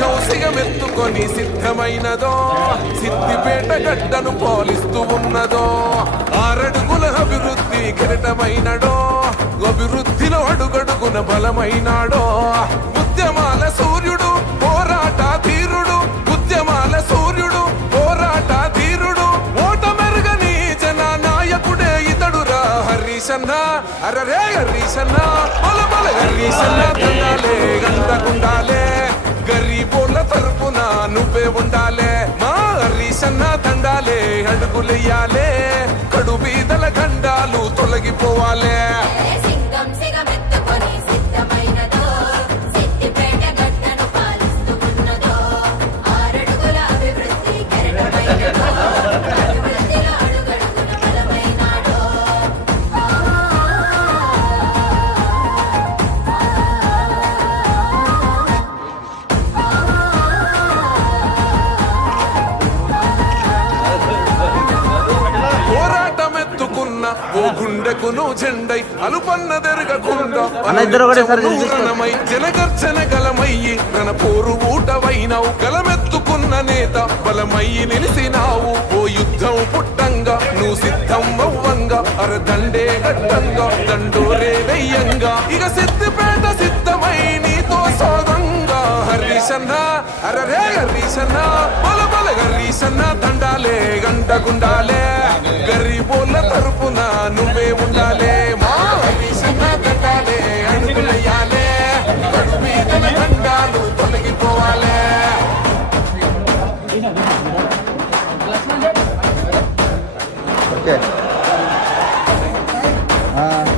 సింహం సిద్ధమైనదో సిద్దిపేట గడ్డను పోలిస్తూ ఉన్నదో ఆరడుగుల అభివృద్ధి కిరటమైనడో అభివృద్ధిలో అడుగడుగున బలమైనాడో. ఉద్యమాల సూర్యుడు పోరాట ధీరుడు ఉద్యమాల సూర్యుడు పోరాట ధీరుడు. ఓట మెరుగని జన నాయకుడే ఇతడురా హరీశన్న. అరరే హరీశన్న బల బల హరీశన్న ఉండాలే. మా రీసన్న తండాలే అడుగులెయ్యాలే కడు బీదల గండాలు తొలగిపోవాలే. ఓ గుండెకును జెండై అలుపన్న దెరగకుండా అన్న, ఇద్దరు ఒకటేసారి తీసుకో. రణమై జనగర్జన గలమయ్యి రణ పోరు ఊటవైనావు గలమెత్తుకున్న నేత బలమయ్యి నిలిసినావు. ఓ యుద్ధం పుట్టంగా నువ్వు సిద్ధం అవ్వంగా అరదండే గడ్డంగా దండోరే వెయ్యంగా. ఇక సిద్ధిపేట సిద్ధమై నీతో సోదంగా. హరీశన్న అరరే హరీశన్న బల బల హరీశన్న దండాలే గంటగుండాలే గరీబోళ్ళ Oke. Okay. Ah.